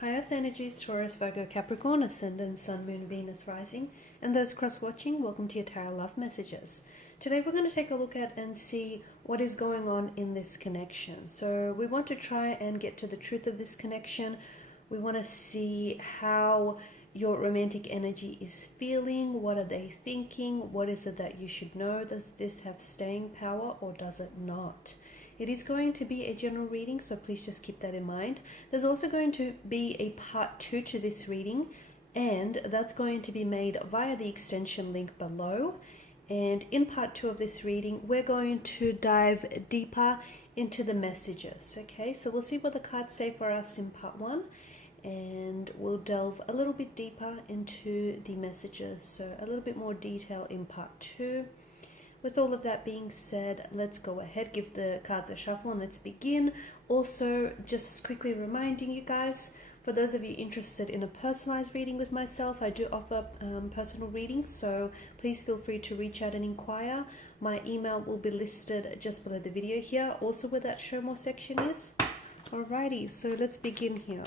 High Earth Energies, Taurus, Virgo, Capricorn, Ascendant, Sun, Moon, Venus, Rising, and those cross-watching, welcome to your Tarot Love Messages. Today we're going to take a look at and see what is going on in this connection. So we want to try and get to the truth of this connection. We want to see how your romantic energy is feeling. What are they thinking? What is it that you should know? Does this have staying power or does it not? It is going to be a general reading, so please just keep that in mind. There's also going to be a part 2 to this reading, and that's going to be made via the extension link below. And in part 2 of this reading, we're going to dive deeper into the messages. Okay, so we'll see what the cards say for us in part 1, and we'll delve a little bit deeper into the messages, so a little bit more detail in part 2. With all of that being said, let's go ahead, give the cards a shuffle, and let's begin. Also, just quickly reminding you guys, for those of you interested in a personalized reading with myself, I do offer personal readings, so please feel free to reach out and inquire. My email will be listed just below the video here, also where that show more section is. Alrighty, so let's begin here.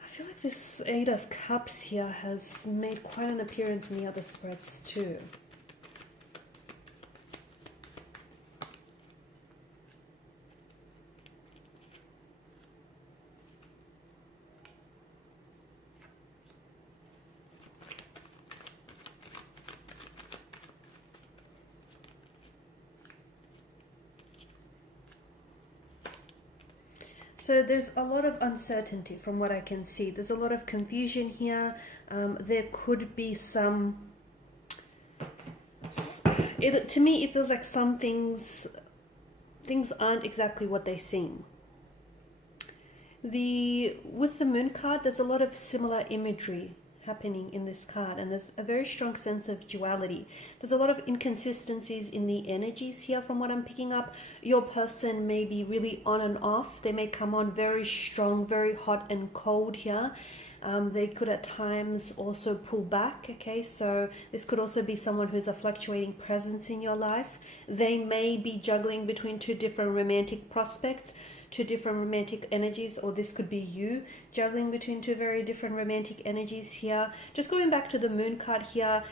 I feel like this Eight of Cups here has made quite an appearance in the other spreads too. So there's a lot of uncertainty from what I can see. There's a lot of confusion here. There could be some... to me, it feels like some things aren't exactly what they seem. With the Moon card, there's a lot of similar imagery happening in this card, and there's a very strong sense of duality. There's a lot of inconsistencies in the energies here from what I'm picking up. Your person may be really on and off. They may come on very strong, very hot and cold here. They could at times also pull back, okay? So this could also be someone who's a fluctuating presence in your life. They may be juggling between two different romantic prospects, two different romantic energies, or this could be you juggling between two very different romantic energies here. Just going back to the Moon card here,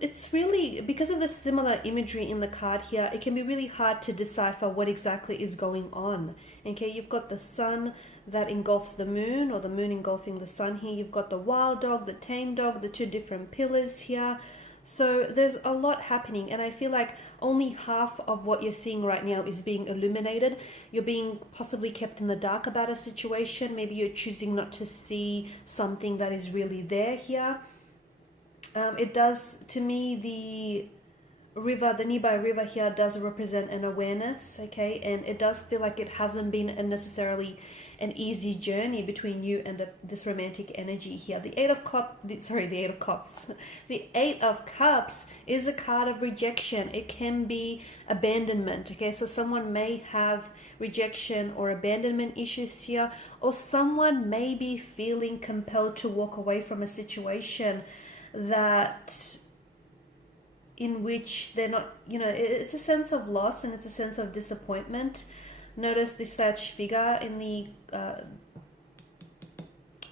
it's really, because of the similar imagery in the card here, it can be really hard to decipher what exactly is going on. Okay, you've got the Sun that engulfs the Moon, or the Moon engulfing the Sun here. You've got the wild dog, the tame dog, the two different pillars here. So there's a lot happening, and I feel like only half of what you're seeing right now is being illuminated. You're being possibly kept in the dark about a situation. Maybe you're choosing not to see something that is really there here. It does, to me, the river, the nearby river here does represent an awareness, okay? And it does feel like it hasn't been necessarily an easy journey between you and this romantic energy here. The Eight of Cups, the Eight of Cups is a card of rejection. It can be abandonment, okay? So someone may have rejection or abandonment issues here, or someone may be feeling compelled to walk away from a situation in which they're not, it's a sense of loss and it's a sense of disappointment. Notice this such figure in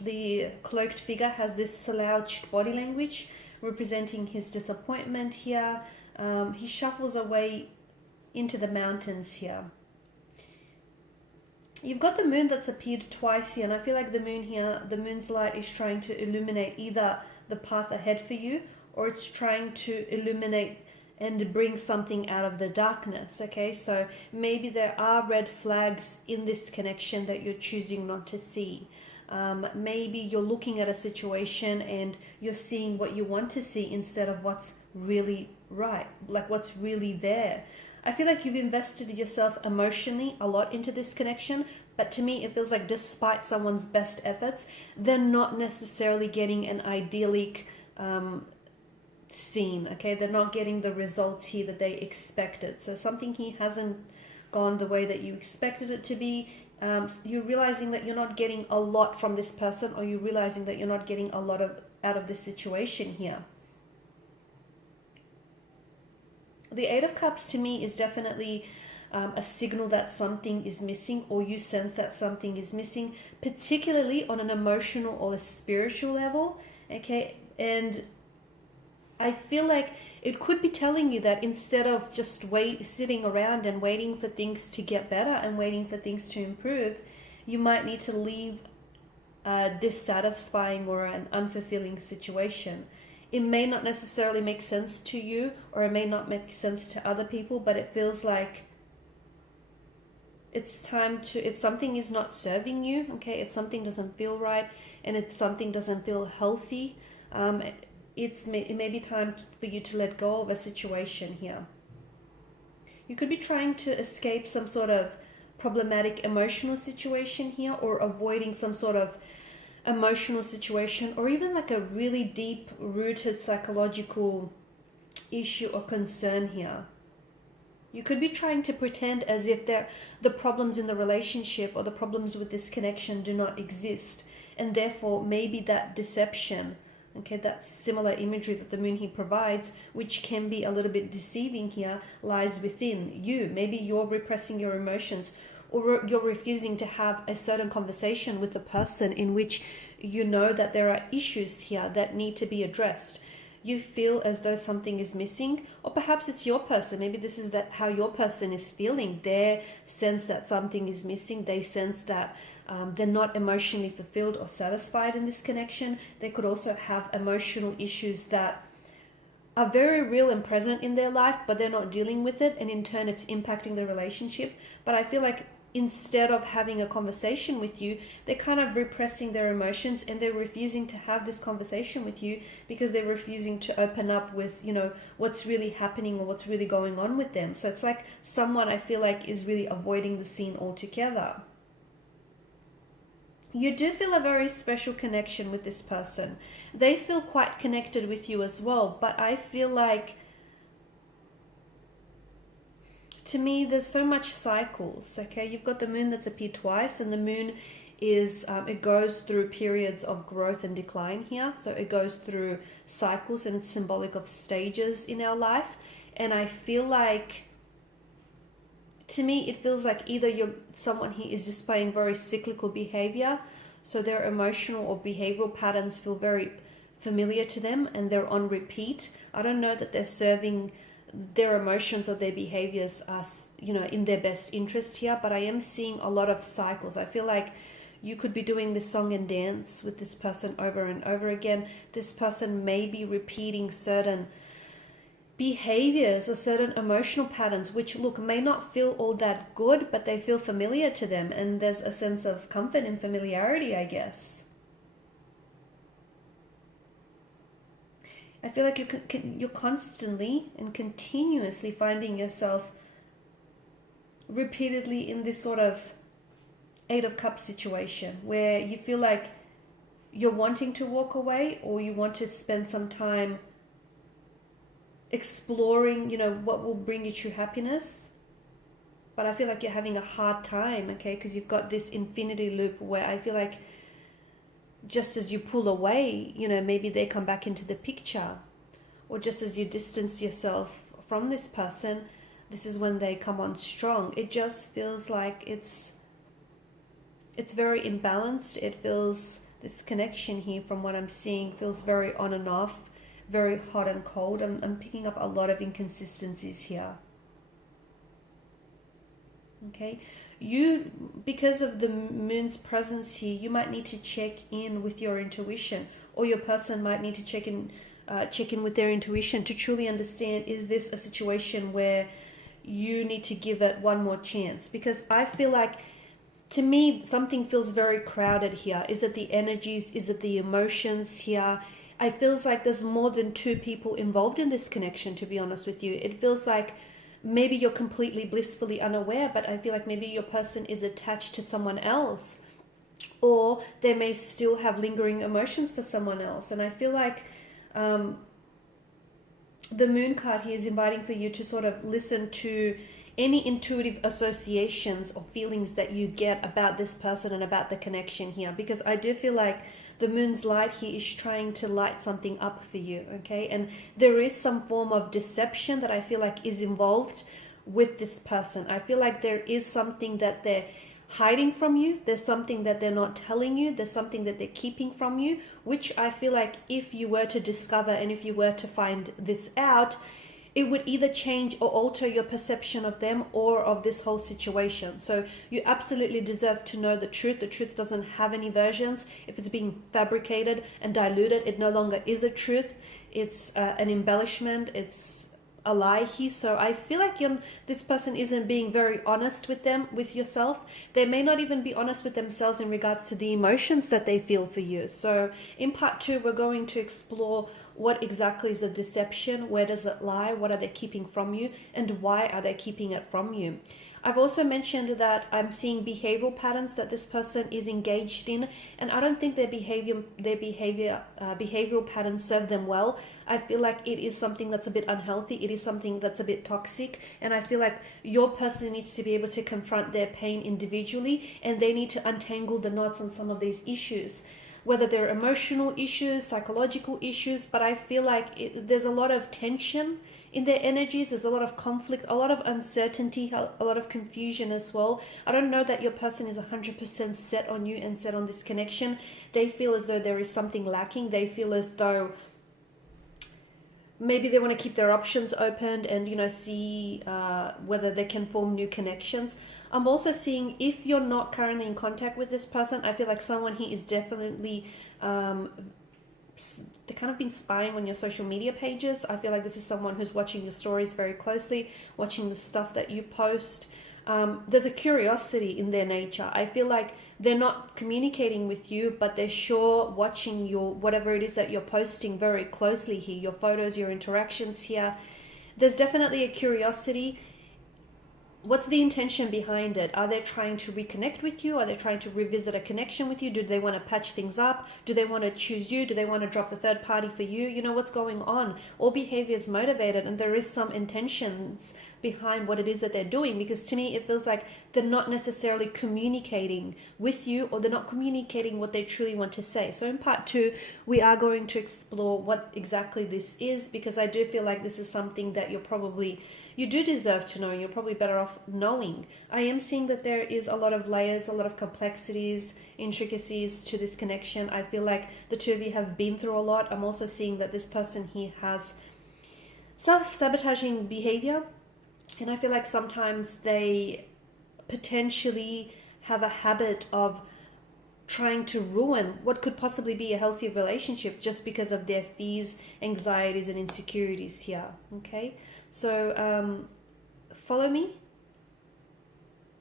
the cloaked figure has this slouched body language representing his disappointment here. He shuffles away into the mountains here. You've got the Moon that's appeared twice here, and I feel like the Moon here, the Moon's light is trying to illuminate either the path ahead for you, or it's trying to illuminate and bring something out of the darkness, okay? So maybe there are red flags in this connection that you're choosing not to see. Maybe you're looking at a situation and you're seeing what you want to see instead of what's really right, like what's really there. I feel like you've invested yourself emotionally a lot into this connection, but to me it feels like despite someone's best efforts, they're not necessarily getting an idyllic scene. Okay, they're not getting the results here that they expected. So something here hasn't gone the way that you expected it to be. You're realizing that you're not getting a lot from this person, or you're realizing that you're not getting a lot out of this situation here. The Eight of Cups to me is definitely a signal that something is missing, or you sense that something is missing, particularly on an emotional or a spiritual level. Okay, and I feel like it could be telling you that instead of just sitting around and waiting for things to get better and waiting for things to improve, you might need to leave a dissatisfying or an unfulfilling situation. It may not necessarily make sense to you, or it may not make sense to other people, but it feels like it's time to, if something is not serving you, okay, if something doesn't feel right, and if something doesn't feel healthy, it may be time for you to let go of a situation here. You could be trying to escape some sort of problematic emotional situation here, or avoiding some sort of emotional situation, or even like a really deep rooted psychological issue or concern here. You could be trying to pretend as if the problems in the relationship or the problems with this connection do not exist, and therefore maybe that deception, okay, that similar imagery that the moon here provides, which can be a little bit deceiving here, lies within you. Maybe you're repressing your emotions, or you're refusing to have a certain conversation with the person in which you know that there are issues here that need to be addressed. You feel as though something is missing, or perhaps it's your person. Maybe this is how your person is feeling. They sense that something is missing. They sense that they're not emotionally fulfilled or satisfied in this connection. They could also have emotional issues that are very real and present in their life, but they're not dealing with it, and in turn it's impacting the relationship. But I feel like instead of having a conversation with you, they're kind of repressing their emotions, and they're refusing to have this conversation with you because they're refusing to open up with, what's really happening or what's really going on with them. So it's like someone, I feel like, is really avoiding the scene altogether. You do feel a very special connection with this person. They feel quite connected with you as well, but I feel like, to me, there's so much cycles, okay? You've got the moon that's appeared twice, and the moon is, it goes through periods of growth and decline here. So it goes through cycles, and it's symbolic of stages in our life. And I feel like, to me, it feels like either someone here is displaying very cyclical behavior, so their emotional or behavioral patterns feel very familiar to them and they're on repeat. I don't know that they're serving their emotions or their behaviors as, in their best interest here, but I am seeing a lot of cycles. I feel like you could be doing this song and dance with this person over and over again. This person may be repeating certain behaviors or certain emotional patterns, which may not feel all that good, but they feel familiar to them, and there's a sense of comfort and familiarity, I guess. I feel like you're constantly and continuously finding yourself repeatedly in this sort of Eight of Cups situation where you feel like you're wanting to walk away, or you want to spend some time exploring, what will bring you true happiness. But I feel like you're having a hard time, okay, because you've got this infinity loop where I feel like just as you pull away, maybe they come back into the picture, or just as you distance yourself from this person, this is when they come on strong. It just feels like it's very imbalanced. It feels, this connection here, from what I'm seeing, feels very on and off, very hot and cold. I'm picking up a lot of inconsistencies here. Okay, because of the moon's presence here, you might need to check in with your intuition, or your person might need to check in with their intuition to truly understand, is this a situation where you need to give it one more chance? Because I feel like, to me, something feels very crowded here. Is it the energies? Is it the emotions here? It feels like there's more than two people involved in this connection, to be honest with you. It feels like maybe you're completely blissfully unaware, but I feel like maybe your person is attached to someone else, or they may still have lingering emotions for someone else. And I feel like the moon card here is inviting for you to sort of listen to any intuitive associations or feelings that you get about this person and about the connection here, because I do feel like the moon's light here is trying to light something up for you, okay? And there is some form of deception that I feel like is involved with this person. I feel like there is something that they're hiding from you. There's something that they're not telling you. There's something that they're keeping from you, which I feel like if you were to discover and if you were to find this out, it would either change or alter your perception of them or of this whole situation. So you absolutely deserve to know the truth. The truth doesn't have any versions. If it's being fabricated and diluted, it no longer is a truth. It's an embellishment. It's a lie here. So I feel like this person isn't being very honest with yourself. They may not even be honest with themselves in regards to the emotions that they feel for you. So in part 2, we're going to explore what exactly is the deception, where does it lie, what are they keeping from you, and why are they keeping it from you. I've also mentioned that I'm seeing behavioral patterns that this person is engaged in, and I don't think their behavioral patterns serve them well. I feel like it is something that's a bit unhealthy. It is something that's a bit toxic, and I feel like your person needs to be able to confront their pain individually, and they need to untangle the knots on some of these issues, whether they're emotional issues, psychological issues. But I feel like there's a lot of tension in their energies. There's a lot of conflict, a lot of uncertainty, a lot of confusion as well. I don't know that your person is 100% set on you and set on this connection. They feel as though there is something lacking. They feel as though maybe they want to keep their options open and, see whether they can form new connections. I'm also seeing, if you're not currently in contact with this person, I feel like someone here is definitely they kind of been spying on your social media pages. I feel like this is someone who's watching your stories very closely, watching the stuff that you post. There's a curiosity in their nature. I feel like they're not communicating with you, but they're sure watching your whatever it is that you're posting very closely here, your photos, your interactions here. There's definitely a curiosity. What's the intention behind it? Are they trying to reconnect with you? Are they trying to revisit a connection with you? Do they want to patch things up? Do they want to choose you? Do they want to drop the third party for you? You know, what's going on? All behavior is motivated, and there is some intentions behind what it is that they're doing, because to me it feels like they're not necessarily communicating with you, or they're not communicating what they truly want to say. So in part 2, we are going to explore what exactly this is, because I do feel like this is something that you do deserve to know. You're probably better off knowing. I am seeing that there is a lot of layers, a lot of complexities, intricacies to this connection. I feel like the two of you have been through a lot. I'm also seeing that this person here has self-sabotaging behavior, and I feel like sometimes they potentially have a habit of trying to ruin what could possibly be a healthy relationship just because of their fears, anxieties, and insecurities here. Okay, so follow me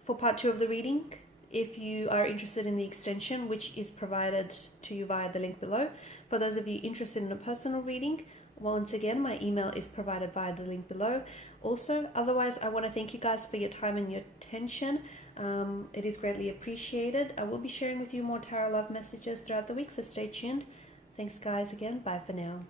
for part 2 of the reading if you are interested in the extension, which is provided to you via the link below. For those of you interested in a personal reading, once again, my email is provided via the link below. Also, otherwise, I want to thank you guys for your time and your attention. It is greatly appreciated. I will be sharing with you more tarot love messages throughout the week, so stay tuned. Thanks, guys, again. Bye for now.